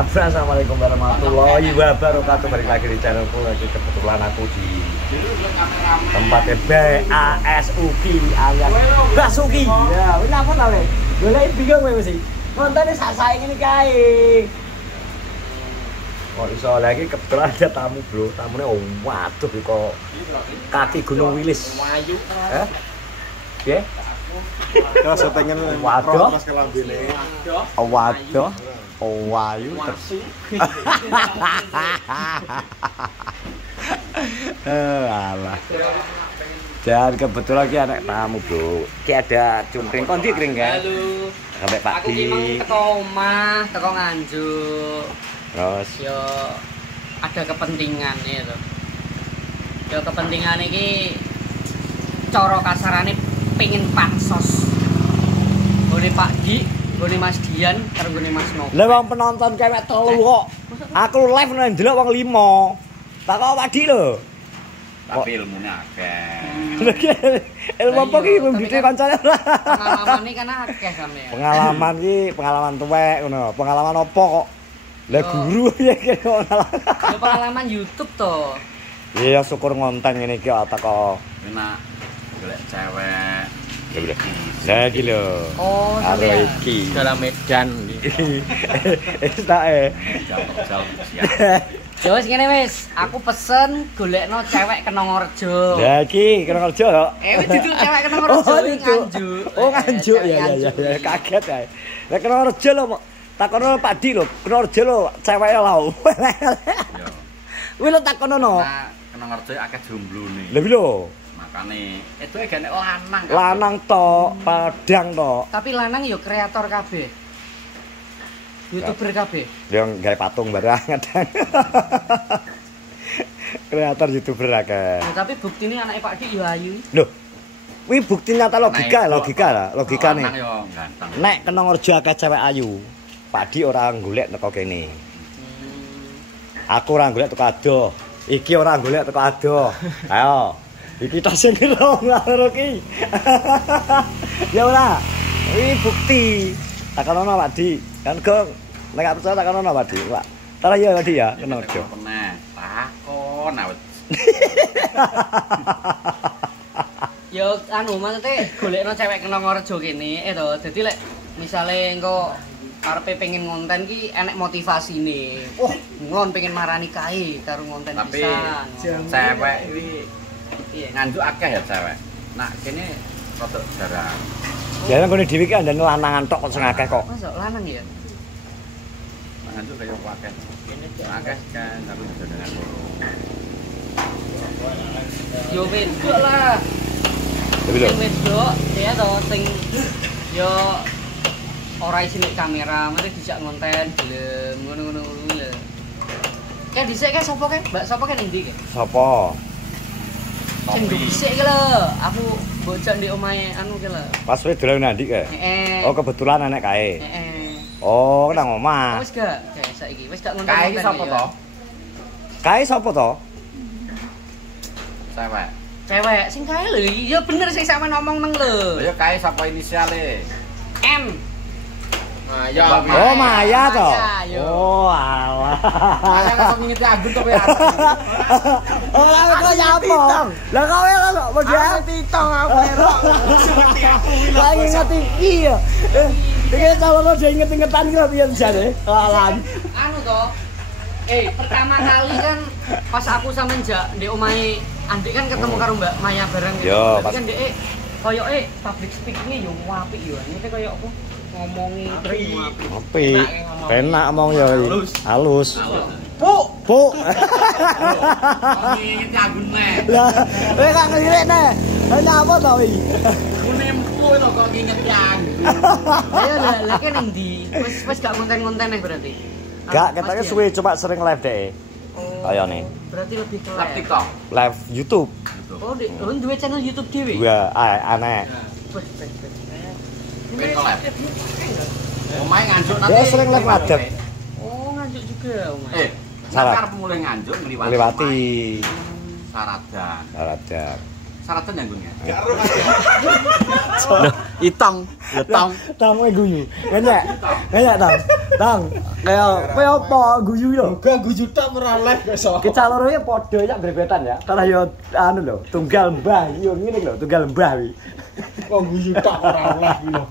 Assalamualaikum warahmatullahi wabarakatuh. Balik lagi di channelku. Lagi kebetulan aku di tempatnya BASUKI alias Basuki. Ya, ini apa namanya? Gue lagi bingung mesti. Nontonnya sasaing ini kae. Oh iso lagi kebetulan ada tamu bro. Tamunya waduh kok kaki Gunung Wilis. Hah? Ya? Kalau saya pengen waduh. mas kelambine. Waduh. Oh wayu alah. Dan kebetulan ki anak tamu bro. Ki ada cungkring kondi kring kan. Halo. Sampai Pak Aku ki mang Di. teko omah, teko Nganjuk. Terus Yo ada kepentingan itu. Yo kepentingan iki cara kasarane pengen pansos. Boleh Pak Di, boleh Mas Dian, karo boleh Mas Nopo. lha wong penonton kewek telu kok. Aku live nang ndelok wong 5. Tak kok Pak Di lho. Tapi ilmune akeh. Ilmu apa ki mbite kancane ora. Pengalaman iki kan akeh sampean. Pengalaman ki pengalaman tuwek ngono. Pengalaman apa kok? Lah guru ya ki pengalaman. Yo pengalaman YouTube to. Iya syukur ngonten ngene iki teko. Enak golek cewek. Lah iki lho. Oh, Karo sampean. iki. Dalam Medan. Wis tak Jam siap. Ya wis ngene wis, aku pesen golekno cewek Kenongorejo. Lah iki kena kerja kok. Wis duduk cewek Kenongorejo iki Nganjuk. Oh Nganjuk ya kaget ae. Lah kena kerja lho takono Pak Di lho, kena kerja lho ceweke lho. Yo. Kuwi lho takono no. Nah, kena ngerti akeh jomblone. Lha lho. Makane itu gak nek lanang. Lanang tok, padang tok. Tapi lanang yo kreator kabeh. YouTuber kabeh. Dia gawe patung barang kadang. Kreator YouTuber akeh. Nah, tapi buktine anake Pak Dik yo ayu. Lho. Kuwi bukti nyata logika lah, logikane. Lanang yo ganteng. Nek kena ngerja akeh cewek ayu. Pak Di ora golek teko kene. Aku ora golek teko ado. Iki ora golek teko ado. Ayo. Iki tas sing karo ki. Ya ora. Iki bukti. Takonono Pak Di. Kan kok nek gak percaya takonono Pak Di. Pak. Tar ya Pak Di ya, kena ngerja. Pernah takon awet. Yo anu maksudnya golekno cewek Kenongorejo kene to. Dadi lek misale engko karepe pengen ngonten ki enek motivasine. Wah, ngon pengen marani kae karo ngonten Tapi pisan. cewek iki Iya. Nganjuk akeh ya cewek. Nak kene rodok jarang. Jarang kene dhewe ki andane lanangan tok kok sing akeh kok. Masa lanang ya? Nganjuk kaya akeh. Akeh kan tapi dengan loro. Yo wedok lah. Tapi lho. Sing wedok ya to sing yo ora isine kamera, mari dijak ngonten gelem ngono-ngono kuwi lho. Kayak dhisik kae sapa kae? Mbak sapa kae ning ndi kae? Sapa? Sing dhisik ki lho, aku bocah ndek omahe anu ki lho. Pas kowe dolan nang ndi kae? Heeh. Oh kebetulan anak kae. Heeh. Oh nang omah. Wis gak? Kayak saiki wis gak ngonten. Kae iki sapa to? Kae sapa to? Cewek. Cewek sing kae lho, iya bener sing sampean ngomong nang lho. Ya kae sapa inisiale? M. Maya. Oh Maya to. Maya, yo. Oh alah. Maya langsung ngingeti Agun to kowe. Oh lah kok nyapa? Lah kowe kok modal Titong aku erok. lagi ngerti iki ya. Iki calon dia inget-ingetan ki piye jane. Alah. Anu to. Pertama kali kan pas aku sama Njak ndek omahe Andik kan ketemu karo Mbak Maya bareng gitu. Yo, Tapi pas- kan ndek koyoke public speaking-e yo apik yo. Ngerti koyo apa? Ngomongi terus apik. Ngopi. Penak omong ya. Halus. Puk. Puk. Ngingeti Agun nek. Lah, kowe gak ngelirik ne. Hanya apa to iki? Kunemku to kok ngingeti Agun. Ayo lah kan ning ndi? Wis gak konten-konten berarti. Gak, ketake suwe cuma sering live deh. Kayane. Berarti lebih ke Live TikTok. Live YouTube. Oh, duwe channel YouTube dhewe. Gua aneh. Wes, wes, wes. Pengen live. Omahe Nganjuk nanti. Dia sering live ngadep. Oh, Nganjuk juga omahe. Salah. Sakar mulai Nganjuk ngliwati. Ngliwati Saradan. Saradan. Saradan yang gue. Loh, Itong, Tamu guyu. Ngenyek. Ngenyek, Tam. Tang, kaya apa guyu yo? Enggak guyu tak meraleh besok. Kita loro ya padha ya grebetan ya. Karena yo anu lho, tunggal mbah yo ngene lho, tunggal mbah wi. Kok guyu tak meraleh iki lho.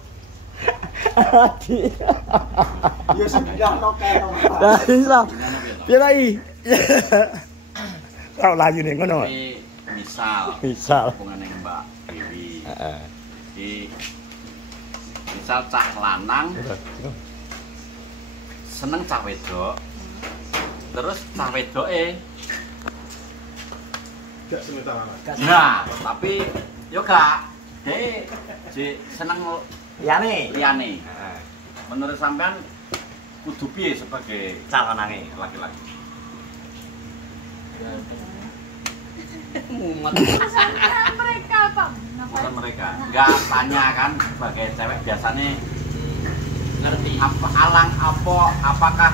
Yo sedihno kene. Lah iso. Piye ta iki? Kau lagi ning ngono. Tapi misal Misal. hubungan yang Mbak Dewi Heeh. di misal cah lanang seneng cah wedok terus cah wedoke Gak sementara. nah tapi yo gak de seneng Liyane. liyane menurut sampean kudu piye sebagai Calonane. laki-laki Mumet. Mereka Pak. bukan mereka nggak tanya kan sebagai cewek biasanya Ngerti. apakah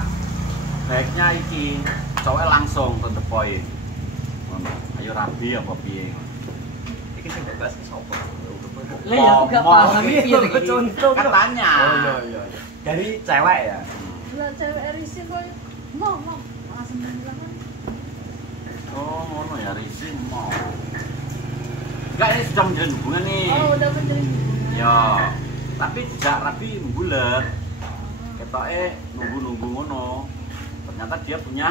baiknya iki cowok langsung to the point ngono ayo rabi apa piye Iki sing bebas sapa? Lah ya aku gak paham iki piye iki. Contoh kan tanya iya. dari cewek ya. Lah cewek Risin kok mau langsung bilang kan. oh ngono ya Risi mau enggak ini sudah menjalin hubungan nih Oh, udah menjalin hubungan. ya tapi tidak rabi bulet ketoke nunggu ngono ternyata dia punya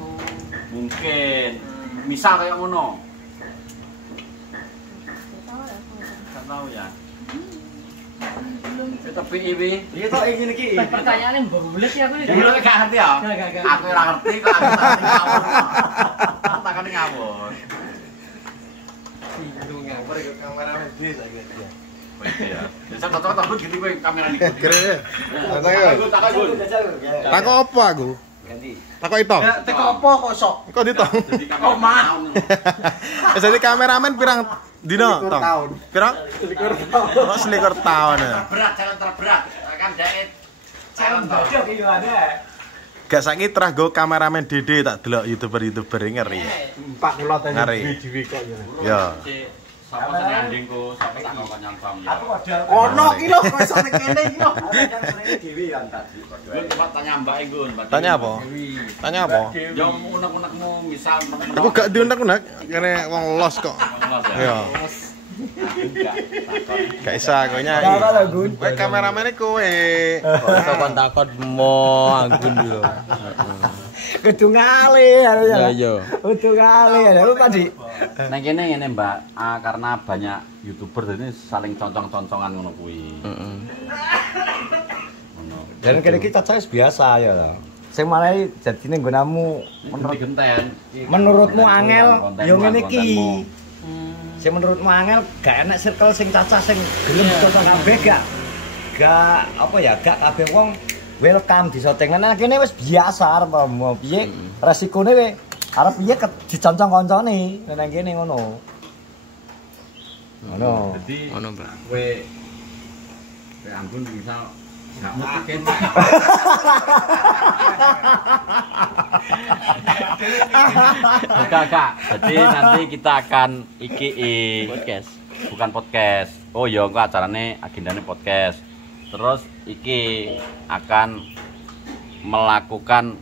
Oh. mungkin misal kayak ngono Tahu ya aku. nggak tahu ya Belum tapi ini Iya tok ngene iki. Pertanyaannya bulet ya aku ini. jadi lo gak ngerti ya Gak. aku ora ngerti kok aku tak ngawur takane ngawur Bingung ya. Mari ke kameramen di saiki. oh iya bisa cocok gitu gue kamera nih Kere. takut Takok apa aku? Ganti. Takok itong. Teko apa kok sok? Kok ditong? jadi kamera Jadi kameramen pirang dino, Selikur Tong? tahun. Pirang? Oh, selikur tahun ya. jalan terberat kan daet Calon badok iki ada. Gak saiki terah go kameramen Dede tak delok YouTuber ngeri. Pak kula tanya Ngeri. dewi kok ya. Ya. sapa sing andingku sapa tak kok nyantong ya Aku modal. Ono ki lho kok iso nek kene iki lho. Aku kan senenge dhewe kan tadi. gue coba tanya mbak Gun Tanya apa? Tanya apa? yo unek-unekmu misal Aku gak diunek-unek, kene wong los kok. Ya. Gak isa kowe nyai. Apa lho, Gun? Kowe kameramennya kowe. Takon takon mo anggun lho. Kudu ngale ya. Ya iya. Kudu ngale ya. Lu tadi. Nah kene ngene Mbak, karena banyak YouTuber jadi saling concong-concongan ngono kuwi. Heeh. Ngono. Dan kene iki cocok biasa ya. Sing malah jadine nggonamu menurutmu angel yo ngene iki. Sing menurutmu angel gak enak circle sing cacah sing gelem cocok kabeh gak. Gak apa ya, gak kabeh wong welcome di settingan kene wis biasa arep mau piye resikone we arep piye diconcong kancane nang kene ngono. Ngono. Jadi Ono, Mbak. kowe ampun misal gak mungkin. Kak. Jadi nanti kita akan Podcast. bukan podcast. Oh iya, engko acarane agendane podcast. Terus iki akan melakukan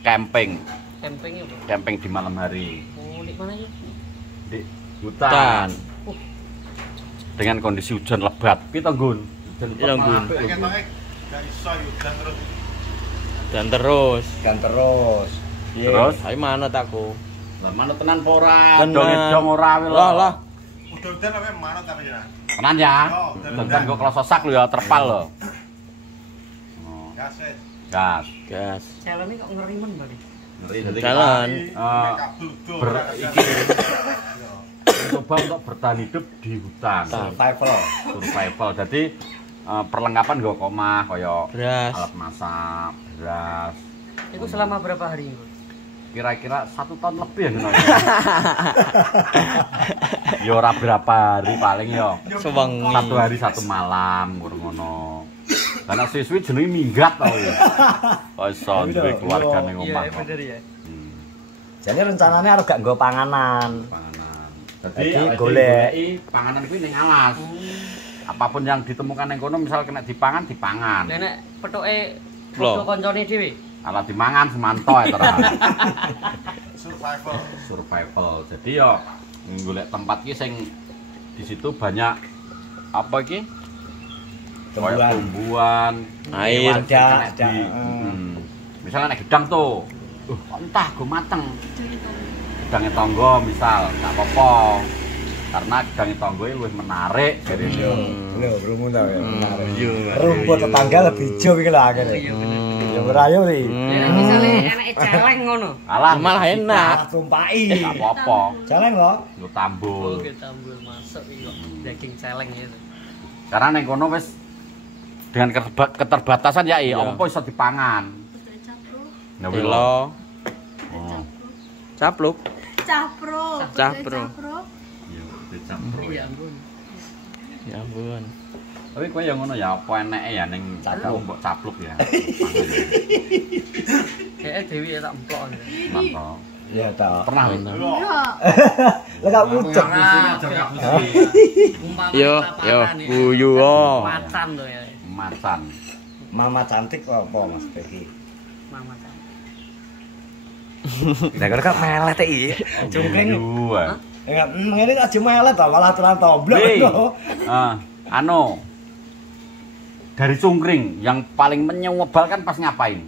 camping Camping ya, Bro. di malam hari Oh, di mana ya? di hutan dengan kondisi hujan lebat. Kita Gun. Hujan Iya, Gun. Dan terus. Iya. Terus Ayo manut aku. lah manut tenan apa ora? Tenan. Dong ora wae lho. Lah. Udah apa manut tapi ya. Tenan ya. Oh, Tenan kok kloso sak lho ya terpal lho. Oh, Gas. gas. Gas. Celone kok ngerimen Bang. Ngeri jadi Jalan. iki coba untuk bertahan hidup di hutan. Survival. Jadi perlengkapan nggo omah kaya Beras. alat masak, beras. Itu selama berapa hari? Kira-kira 1 tahun lebih ya ngono. Ya ora berapa hari paling ya. Sewengi. 1 hari 1 malam ngono. Karena siswi jenenge minggat tau ya. Kok iso duwe keluarga ning omah. Iya, bener ya. Jadi rencananya harus gak nggo panganan. Panganan. Jadi Jadi golek. panganan kuwi ning alas. apapun yang ditemukan yang kono misal kena dipangan Nek petuke Loh. foto koncone dhewe. kalau dimangan semanto ya terang survival jadi yo golek tempat ki sing di situ banyak apa ki kayak tumbuhan Air. hewan sing kena di- misalnya nek gedang tuh entah go mateng gedangnya tonggo misal gak apa-apa karena gedangnya tonggo luwih menarik jadi Lho, rumun ta ya. Menarik. Iya. Rumput tetangga lebih hijau iki lho akhirnya. Ya berayo nih. Nek misale enake celeng ngono. alah Malah enak. Tumpaki. gak apa-apa Jalan lho. lu tambul Oke, tambul masuk iki kok. Daging celeng itu. karena neng kono wis dengan keterbatasan ya Iya. apa iso dipangan nah wis lho. Delo. Oh. Capluk. Capro. Capro. Iya, dicampur. Iya ampun. Ya ampun. Tapi kowe ya ngono ya apa eneke ya ning capluk mbok capluk ya. Kayak Dewi ya tak emplok. Mantap. Ya ta. Pernah wis. Iya. Lah gak pucuk. Yo, yo, guyu oh. Macan tuh ya. Macan. Mama cantik kok apa Mas Beki? Mama macan. Lah kan melet iki. Cungkring. Dua. Ya ngene aja melet to malah aturan toblok. Wih. Anu. Dari cungkring yang paling menyebalkan pas ngapain?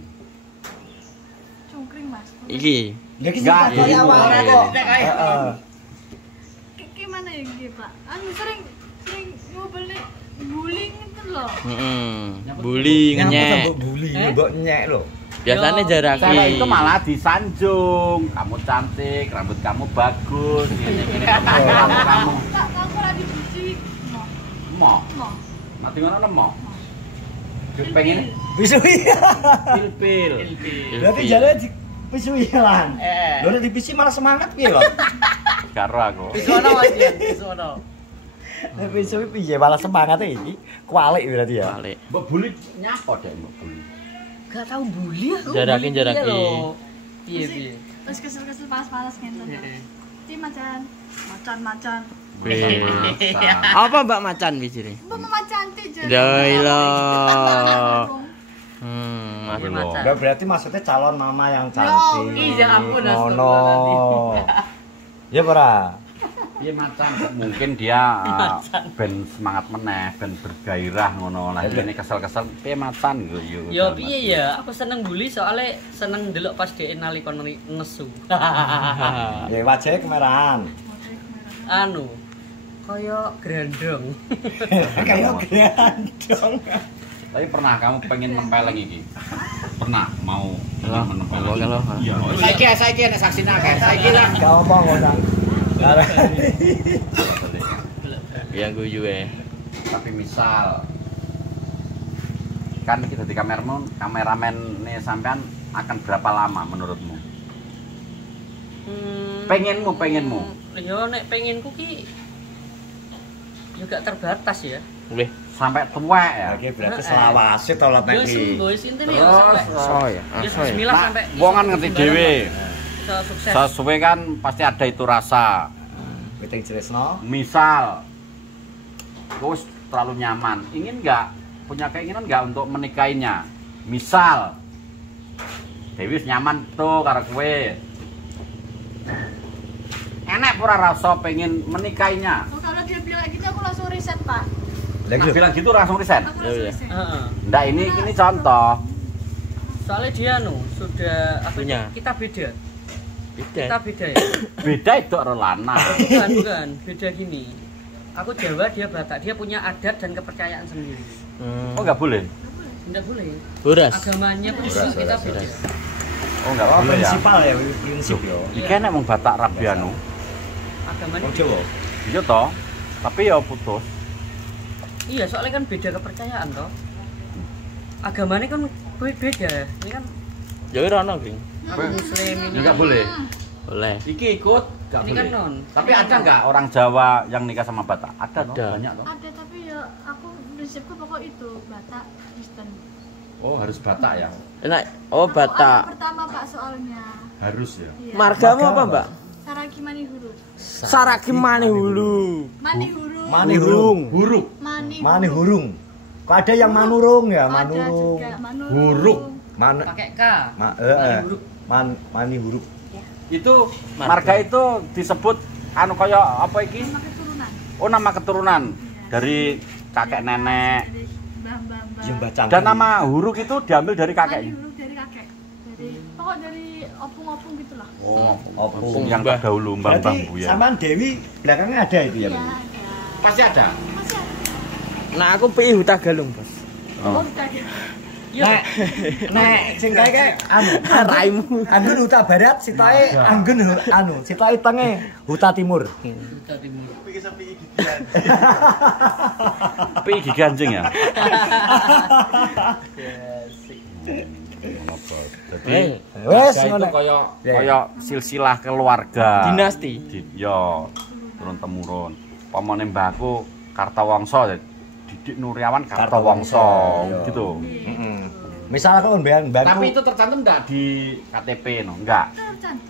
Cungkring Mas. Iki. Ya ki Enggak, kaya ini awal bukan. kok. Heeh. Heeh. Gimana ya iki Pak? Anu sering mau beli guling itu loh. Bully ngenyek. Mbok buli, mbok nyek lho. Biasanya jaraki. Cewek itu malah disanjung. Kamu cantik, rambut kamu bagus, gini-gini kamu. Tak aku lagi dipuji. Mau. Mau. Mati ngono mau. Pengen Pisui. pil-pil. Berarti jare di pisui lan. Eh. Lho nek dipisi malah semangat piye kok? Karo aku. Bisono Mas ya, bisono. Nek pisui piye malah semangat iki? Kualik berarti ya. Balik. Mbok buli nyapa dek mbok buli. Gak tau bully aku. Jaraki, Bully jaraki. piye lho. Piye piye. Terus kesel-kesel panas-panas ngenten. Heeh. Ci macan. Macan. Apa Mbak Macan bijire? Mbak mama cantik jadi. Doilo. Iya, Mas. Macan. Enggak berarti maksudnya calon mama yang cantik. iya, ampun, Ngono. Ya ora. Piye macan mungkin dia ben semangat meneh, ben bergairah ngono. Lah ini kesel-kesel piye macan yo. Yo piye ya, aku seneng bully soalnya seneng ndelok pas dhek nalika nesu. Ya wajahnya kemerahan. Anu, kaya grandong. Kayak gandong. Tapi pernah kamu pengen nempeleng iki? Pernah mau Halo, menempeleng? halo. Iya. Saiki nek saksi akeh. Saiki lah. Gak ngomong kok. Yang guyu Tapi misal kan kita di kameramen nih sampean akan berapa lama menurutmu? Pengenmu. Yo nek penginku ki juga terbatas ya. Wih, Sampai tuwek ya. Oke, berarti selawase to lot Yo iki. wis intine yo Terus, sampai so ya. yo So ya. bismillah Nah, sampai wong kan ngerti dhewe. Bisa sukses. Sesuai kan pasti ada itu rasa. Meeting jelasno. Misal terus terlalu nyaman, ingin nggak punya keinginan nggak untuk menikahinya? Misal Dewi wis nyaman tuh karo kowe. Enak pura rasa pengen menikahinya. Oh, kalau dia bilang kayak gitu aku langsung riset Pak. Lah Nah, iki bilang gitu langsung resign. Aku Ya langsung udah. riset. Heeh. Nggak ini contoh. Soalnya dia sudah apa Punya. kita beda. Beda. Kita beda ya. Beda itu karo lanang. Bukan, beda gini. Aku Jawa, dia Batak. Dia punya adat dan kepercayaan sendiri. Oh nggak boleh. Tidak boleh. Buras. Agamanya pun Beras, kita beras, beda. beras. Oh nggak oh, boleh ya. prinsipal ya, prinsip yo. Iki enek wong Batak Rabiano. Agamanya Wong Jawa. Iya toh. Tapi ya putus. iya, soalnya kan beda kepercayaan toh. Agamanya kan beda. Ini kan Ya ora ono, Gring. aku muslim ini. Nggak boleh. Boleh. Iki ikut nggak Ini boleh. kan non. Tapi ada nggak orang Jawa yang nikah sama Batak? Ada, toh? Ada. Banyak toh. Ada tapi ya aku prinsipku pokok itu Batak Kristen. Oh harus Batak ya? Enak. Oh, Aku Batak. anak pertama Pak soalnya. Harus ya? Iya. Margamu apa, Mbak? Saraki Manihuru. Saraki Manihulu. Manihuru. Mani hurung. Huruk. Mani hurung. Kok ada yang manurung ya, Ada manurung. juga manurung. Huruk. Pakai K. Mani huruk. Itu marga itu disebut anu kaya apa iki? Nama keturunan. Oh, nama keturunan dari kakek nenek. Dari mbah-mbah. Yang bacang. Dan nama huruk itu diambil dari Mani kakeknya. huruf dari kakek. Pokok dari opung-opung gitulah. Oh, Opung. yang Mbah. terdahulu Mbah Berarti Buya. samaan Dewi belakangnya ada itu ya, Iya, Bu? ada. Pasti ada. Masih ada. Nah aku pilih Huta Galung, Bos. Oh, kita ada. Nek sing kae anu Raimu. Anggun Huta Barat, sitoke Anggun sitoke tenge Huta Timur. Huta Timur. Tapi gigi anjing ya. Jadi Wes marga itu ngono. kaya silsilah keluarga. Dinasti. Yo, turun temurun. Pamane mbahku Kartawangsa, Didik Nuryawan Kartawangsa gitu. Misal aku mbekan mbakku. Tapi itu tercantum enggak di KTP no? Enggak.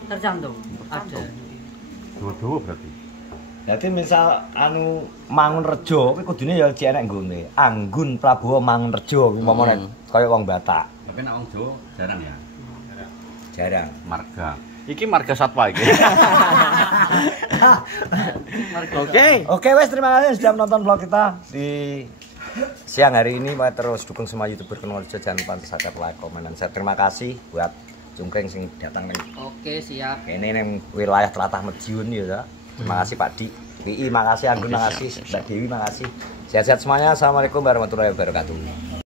Tercantum. Ada. Dua-dua berarti. Jadi misal anu Mangunrejo kuwi kudune ya cek enek nggone. Anggun Prabowo Mangunrejo kuwi momone kaya wong Batak. Tapi nek wong Jawa jarang ya. Jarang. Marga. Iki marga satwa iki. Oke wes terima kasih sudah menonton vlog kita di siang hari ini. Mari terus dukung semua YouTuber Purworejo, jangan lupa subscribe, like, komen, dan share. Terima kasih buat Cungkring sing datang ning Oke, siap. kene ning wilayah Tlatah Madiun ya. Terima kasih Pak Di. Wi, makasih Anggun, makasih Mbak Dewi, makasih. Sehat-sehat semuanya. Assalamualaikum warahmatullahi wabarakatuh.